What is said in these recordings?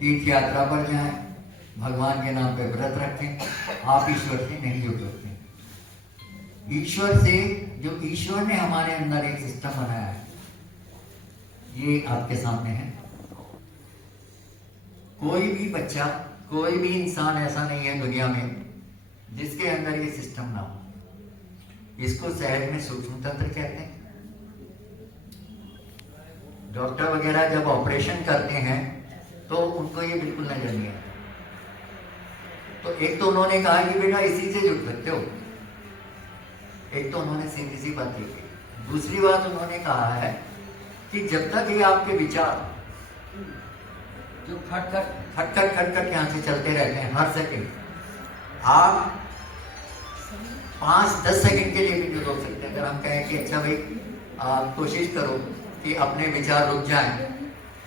तीर्थ यात्रा पर जाएं, भगवान के नाम पे व्रत रखें, आप ईश्वर से नहीं जुड़ सकते। ईश्वर से, जो ईश्वर ने हमारे अंदर एक सिस्टम बनाया है, ये आपके सामने है। कोई भी बच्चा, कोई भी इंसान ऐसा नहीं है दुनिया में जिसके अंदर ये सिस्टम ना हो। इसको सहज में सूक्ष्म तंत्र कहते हैं। डॉक्टर वगैरह जब ऑपरेशन करते हैं तो उनको ये बिल्कुल नजर नहीं आता। तो एक तो उन्होंने कहा कि बेटा इसी से जुड़ सकते हो, एक तो उन्होंने सीधी सी बात की। दूसरी बात उन्होंने कहा है कि जब तक ये आपके विचार जो खटखट यहाँ से चलते रहते हैं हर सेकंड, आप 5-10 सेकंड के लिए भी नहीं रोक सकते। अगर हम कहें कि अच्छा भाई आप कोशिश करो कि अपने विचार रुक जाएं,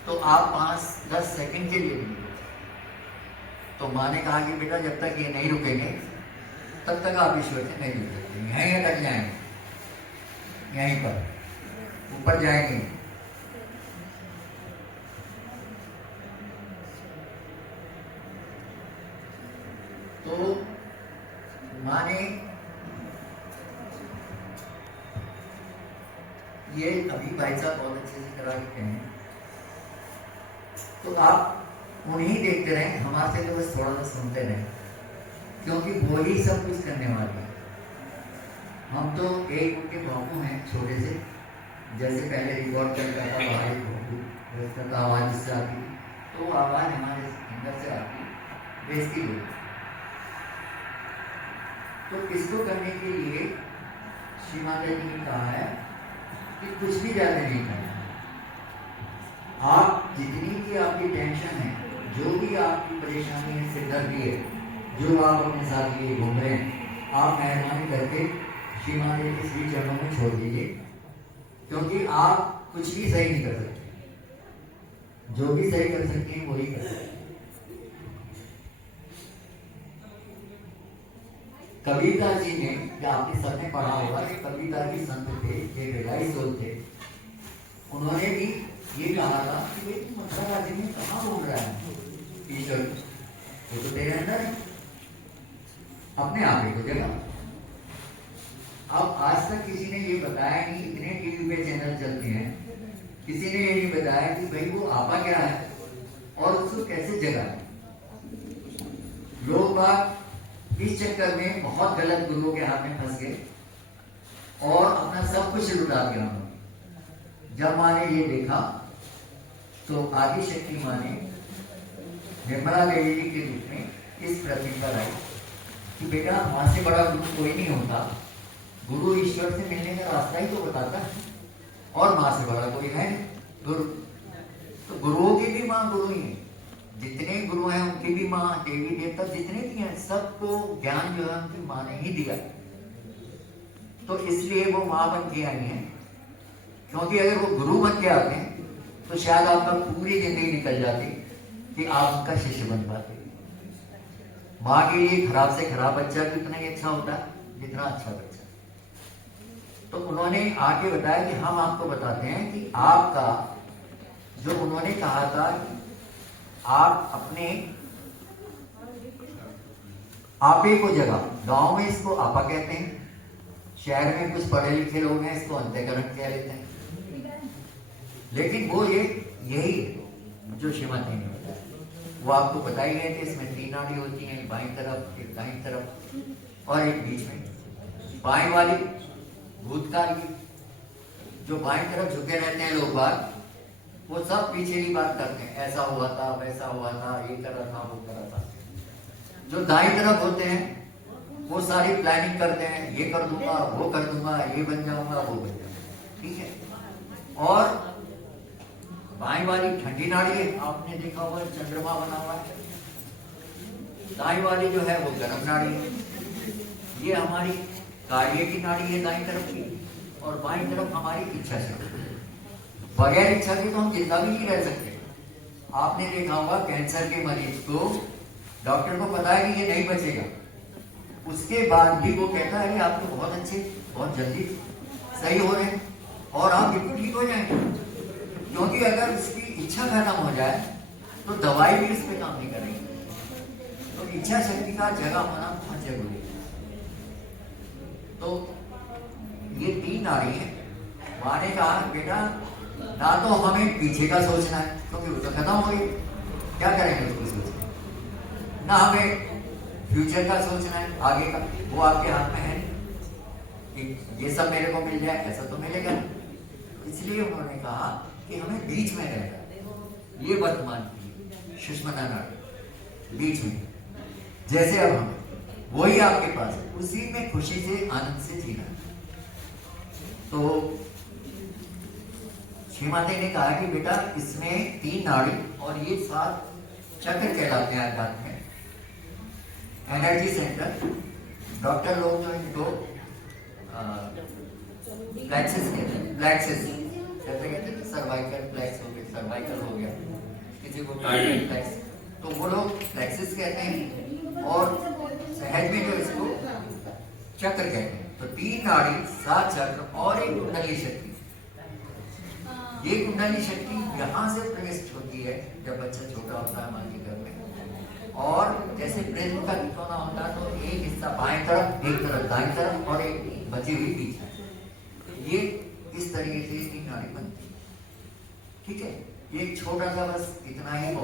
तो आप 5-10 सेकंड के लिए भी नहीं रोक सकते। तो माँ ने कहा कि बेटा जब तक ये नहीं रुकेंगे तब तक आप ईश्वर से नहीं जुड़ सकते। यहीं अटक जाएंगे, यहीं पर ऊपर जाएंगे। तो माँ ने ये अभी भाई साहब बहुत अच्छे से करा देते हैं, तो आप उन्हीं देखते रहें, हमारे से बस थोड़ा सा सुनते रहें, क्योंकि वो ही सब कुछ करने वाले हैं। हम तो एक उनके बापू हैं छोटे से, जैसे पहले रिकॉर्ड करता था बाहर आवाज इससे आती, तो आवाज हमारे अंदर से आती, बेइज्जती होती। तो इसको करने के लिए श्री माता जी ने कहा है कि कुछ भी ज्यादा नहीं करना। आप जितनी भी आपकी टेंशन है, जो भी आपकी परेशानी है, सिरदर्दी है, जो आप अपने साथ लिए घूम रहे हैं, आप मेहरबानी करके श्री माता जी के श्री चरणों में छोड़ दीजिए, क्योंकि आप कुछ भी सही नहीं कर सकते। जो भी सही कर सकते हैं वही कर सकते हैं। कबीरदास जी ने, या आपने सबने पढ़ा होगा कि कबीरदास जी संत थे, ये बेलाई सोल थे। उन्होंने भी ये कहा था कि मतलब आदमी कहाँ घूम रहा है, ईश्वर वो तो तेरे अंदर है, अपने आप ही को जगह। अब आज तक किसी ने ये बताया नहीं, इतने टीवी पे चैनल चलते हैं, किसी ने ये नहीं बताया कि भाई वो आपा क्या है और उसको कैसे जगा। लोग बात इस चक्कर में बहुत गलत गुरुओं के हाथ में फंस गए और अपना सब कुछ लुटा दिया उन्होंने। जब माँ ने ये देखा तो आदि शक्ति माँ ने निर्मला देवी जी के रूप में इस पृथ्वी पर आई कि बेटा माँ से बड़ा गुरु कोई नहीं होता, गुरु ईश्वर से मिलने का रास्ता ही तो बताता है, और माँ से बड़ा कोई है गुरु। तो गुरुओं की भी माँ गुरु ही है, जितने गुरु हैं उनकी भी माँ, देवी देवता जितने भी हैं, सबको ज्ञान जो है उनकी माँ ने ही दिया। तो इसलिए वो माँ बन के आई है, क्योंकि अगर वो गुरु बन के आते हैं तो शायद आपका पूरी जिंदगी निकल जाती कि आप उनका शिष्य बन पाते। माँ के लिए खराब से खराब बच्चा भी उतना ही अच्छा होता है जितना अच्छा बच्चा। तो उन्होंने आके बताया कि हम आपको बताते हैं कि आपका जो उन्होंने कहा था, आप अपने आपे को जगह, गांव में इसको आपा कहते हैं, शहर में कुछ पढ़े लिखे लोग हैं इसको अंतःकरण कह लेते हैं, लेकिन वो ये यही है जो श्रीमती ने बताया। वो आपको पता ही है कि इसमें 3 नाड़ी होती हैं, बाईं तरफ, एक दाईं तरफ और एक बीच में। बाईं वाली भूतकाल की, जो बाईं तरफ झुके रहते हैं लोग बात, वो सब पीछे की बात करते हैं, ऐसा हुआ था, वैसा हुआ था, ये करा था, वो करा था। जो दाईं तरफ होते हैं वो सारी प्लानिंग करते हैं, ये कर दूंगा, वो कर दूंगा, ये बन जाऊंगा, वो बन जाऊंगा, ठीक है। और बाईं वाली ठंडी नाड़ी है, आपने देखा होगा चंद्रमा बना हुआ है। दाईं वाली जो है वो गर्म नाड़ी है। ये हमारी कार्य की नाड़ी है दाईं तरफ की, और बाईं तरफ हमारी इच्छा शक्ति। बगैर इच्छा के तो हम जिंदा भी नहीं रह सकते। आपने देखा होगा कैंसर के मरीज को डॉक्टर को पता है कि ये नहीं बचेगा, उसके बाद भी वो कहता है कि आप तो बहुत अच्छे, बहुत जल्दी सही हो रहे हैं और आप बिल्कुल ठीक हो जाएंगे। क्योंकि अगर उसकी इच्छा खत्म हो जाए तो दवाई भी इस पे काम नहीं करेगी। तो इच्छा शक्ति का जगह होना बहुत जरूरी है। तो ये 3 नाड़ी है। माँ ने कहा बेटा ना तो हमें पीछे का सोचना है क्योंकि वो तो खत्म हो गई, क्या करेंगे उसको सोचना, ना हमें फ्यूचर का सोचना है, आगे का वो आपके हाथ में है कि ये सब मेरे को मिल जाए, ऐसा तो मिलेगा नहीं। इसलिए उन्होंने कहा कि हमें बीच में रहना है। ये वर्तमान की सुषुम्ना नाड़ी बीच में, जैसे अब हम वही आपके पास है, उसी में खुशी से आनंद से जीना। तो श्रीमती ने कहा कि बेटा इसमें 3 नाड़ी और ये 7 चक्र कहलाते हैं अध्यात्म में, एनर्जी सेंटर। डॉक्टर लोग जो इनको प्लेक्सिस कहते हैं, प्लेक्सिस जैसे कहते हैं सर्वाइकल प्लेक्स हो गया, सर्वाइकल हो गया, किसी को कार्डियक प्लेक्स, तो वो लोग प्लेक्सिस कहते हैं। और सहज में जो इसको चक्र कहते हैं। तो 3 नाड़ी, 7 चक्र और एक कुंडली शक्ति। ये कुंडली शक्ति यहाँ से प्रविष्ट होती है जब बच्चा छोटा होता है माँ के घर में। और जैसे प्रेम का खिलौना होता है तो एक हिस्सा बाएं तरफ, एक तरफ दाएं तरफ और एक बची हुई पीछे। ये इस तरीके से 3 नाड़ी बनती है। ठीक है, ये छोटा सा बस इतना ही